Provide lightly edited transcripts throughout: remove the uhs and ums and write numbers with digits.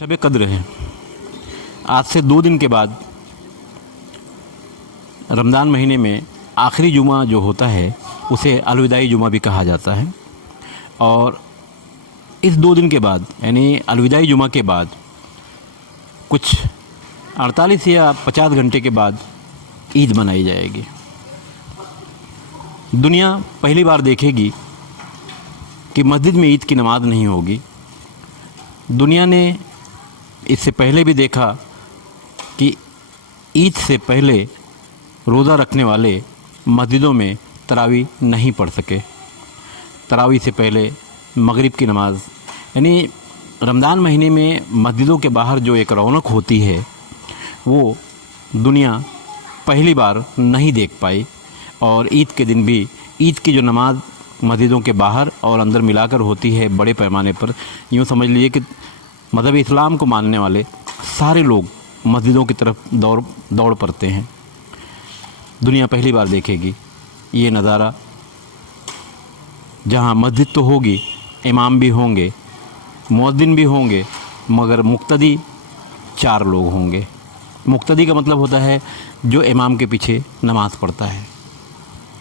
शब कद्र है। आज से 2 दिन के बाद रमज़ान महीने में आखिरी जुमा जो होता है उसे अलविदाई जुमा भी कहा जाता है। और इस 2 दिन के बाद यानी अलविदाई जुमा के बाद कुछ 48 या 50 घंटे के बाद ईद मनाई जाएगी। दुनिया पहली बार देखेगी कि मस्जिद में ईद की नमाज़ नहीं होगी। दुनिया ने इससे पहले भी देखा कि ईद से पहले रोज़ा रखने वाले मस्जिदों में तरावी नहीं पढ़ सके। तरावी से पहले मगरिब की नमाज़ यानी रमज़ान महीने में मस्जिदों के बाहर जो एक रौनक होती है वो दुनिया पहली बार नहीं देख पाई। और ईद के दिन भी ईद की जो नमाज़ मस्जिदों के बाहर और अंदर मिलाकर होती है बड़े पैमाने पर, यूँ समझ लीजिए कि मज़हब इस्लाम को मानने वाले सारे लोग मस्जिदों की तरफ दौड़ पड़ते हैं। दुनिया पहली बार देखेगी ये नज़ारा, जहाँ मस्जिद तो होगी, इमाम भी होंगे, मुअज्जिन भी होंगे, मगर मुक्तदी 4 लोग होंगे। मुक्तदी का मतलब होता है जो इमाम के पीछे नमाज़ पढ़ता है।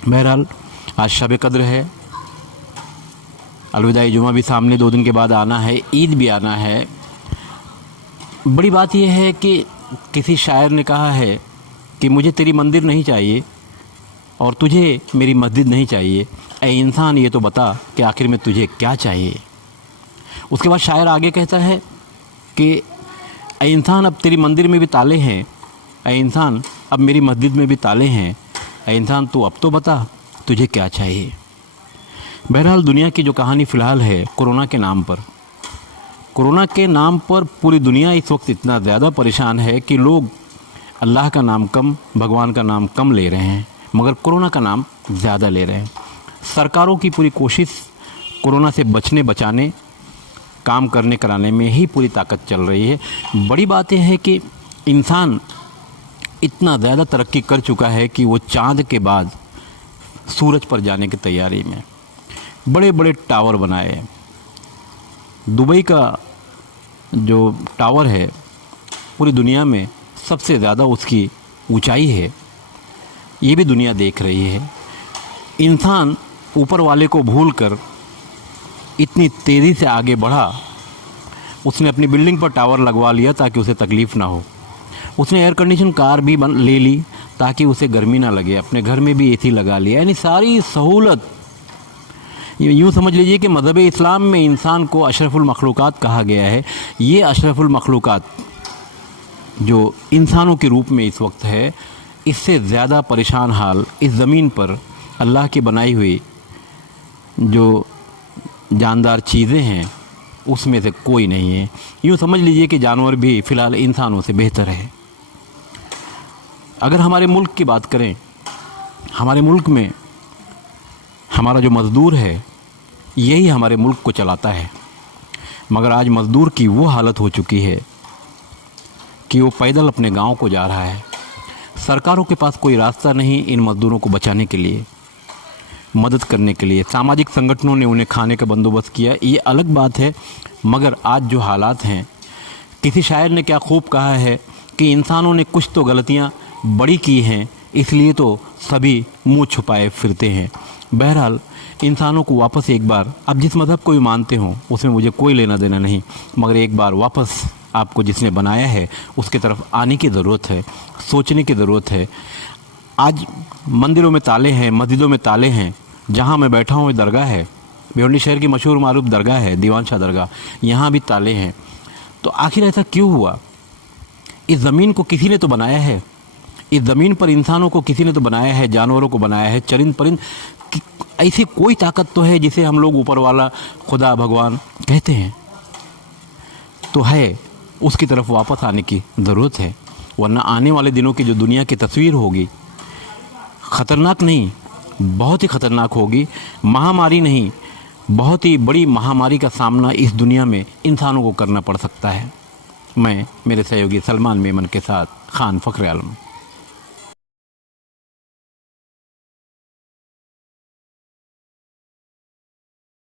बहरहाल आज शब कद्र है, अलविदाई जुमा भी सामने 2 दिन के बाद आना है, ईद भी आना है। बड़ी बात यह है कि किसी शायर ने कहा है कि मुझे तेरी मंदिर नहीं चाहिए और तुझे मेरी मस्जिद नहीं चाहिए, ऐ इंसान ये तो बता कि आखिर में तुझे क्या चाहिए। उसके बाद शायर आगे कहता है कि ऐ इंसान अब तेरी मंदिर में भी ताले हैं, ऐ इंसान अब मेरी मस्जिद में भी ताले हैं, ऐ इंसान तू अब तो बता तुझे क्या चाहिए। बहरहाल दुनिया की जो कहानी फ़िलहाल है कोरोना के नाम पर, कोरोना के नाम पर पूरी दुनिया इस वक्त इतना ज़्यादा परेशान है कि लोग अल्लाह का नाम कम, भगवान का नाम कम ले रहे हैं, मगर कोरोना का नाम ज़्यादा ले रहे हैं। सरकारों की पूरी कोशिश कोरोना से बचाने काम करने कराने में ही पूरी ताकत चल रही है। बड़ी बात यह है कि इंसान इतना ज़्यादा तरक्की कर चुका है कि वो चाँद के बाद सूरज पर जाने की तैयारी में बड़े बड़े टावर बनाए। दुबई का जो टावर है पूरी दुनिया में सबसे ज़्यादा उसकी ऊंचाई है, ये भी दुनिया देख रही है। इंसान ऊपर वाले को भूलकर इतनी तेज़ी से आगे बढ़ा, उसने अपनी बिल्डिंग पर टावर लगवा लिया ताकि उसे तकलीफ़ ना हो। उसने एयर कंडीशन कार भी ले ली ताकि उसे गर्मी ना लगे, अपने घर में भी एसी लगा लिया, यानी सारी सहूलत। यूँ समझ लीजिए कि मज़हब इस्लाम में इंसान को अशरफुल मखलूक़ात कहा गया है। ये अशरफुल मखलूक़ात जो इंसानों के रूप में इस वक्त है, इससे ज़्यादा परेशान हाल इस ज़मीन पर अल्लाह की बनाई हुई जो जानदार चीज़ें हैं उसमें से कोई नहीं है। यूँ समझ लीजिए कि जानवर भी फ़िलहाल इंसानों से बेहतर है। अगर हमारे मुल्क की बात करें, हमारे मुल्क में हमारा जो मज़दूर है यही हमारे मुल्क को चलाता है, मगर आज मज़दूर की वो हालत हो चुकी है कि वो पैदल अपने गांव को जा रहा है। सरकारों के पास कोई रास्ता नहीं इन मज़दूरों को बचाने के लिए, मदद करने के लिए। सामाजिक संगठनों ने उन्हें खाने का बंदोबस्त किया, ये अलग बात है, मगर आज जो हालात हैं, किसी शायर ने क्या खूब कहा है कि इंसानों ने कुछ तो गलतियाँ बड़ी की हैं, इसलिए तो सभी मुँह छुपाए फिरते हैं। बहरहाल इंसानों को वापस एक बार, आप जिस मज़हब को भी मानते हों उसमें मुझे कोई लेना देना नहीं, मगर एक बार वापस आपको जिसने बनाया है उसके तरफ आने की ज़रूरत है, सोचने की ज़रूरत है। आज मंदिरों में ताले हैं, मस्जिदों में ताले हैं। जहाँ मैं बैठा हूँ दरगाह है, भिवंडी शहर की मशहूर मारूफ दरगाह है, दीवान शाह दरगाह, यहाँ भी ताले हैं। तो आखिर ऐसा क्यों हुआ? इस ज़मीन को किसी ने तो बनाया है, इस ज़मीन पर इंसानों को किसी ने तो बनाया है, जानवरों को बनाया है, चरिंद परिंद। ऐसी कोई ताकत तो है जिसे हम लोग ऊपर वाला, खुदा, भगवान कहते हैं, तो है, उसकी तरफ वापस आने की ज़रूरत है। वरना आने वाले दिनों की जो दुनिया की तस्वीर होगी ख़तरनाक नहीं, बहुत ही ख़तरनाक होगी। महामारी नहीं, बहुत ही बड़ी महामारी का सामना इस दुनिया में इंसानों को करना पड़ सकता है। मैं मेरे सहयोगी सलमान मेमन के साथ खान फ़ख्र आलम।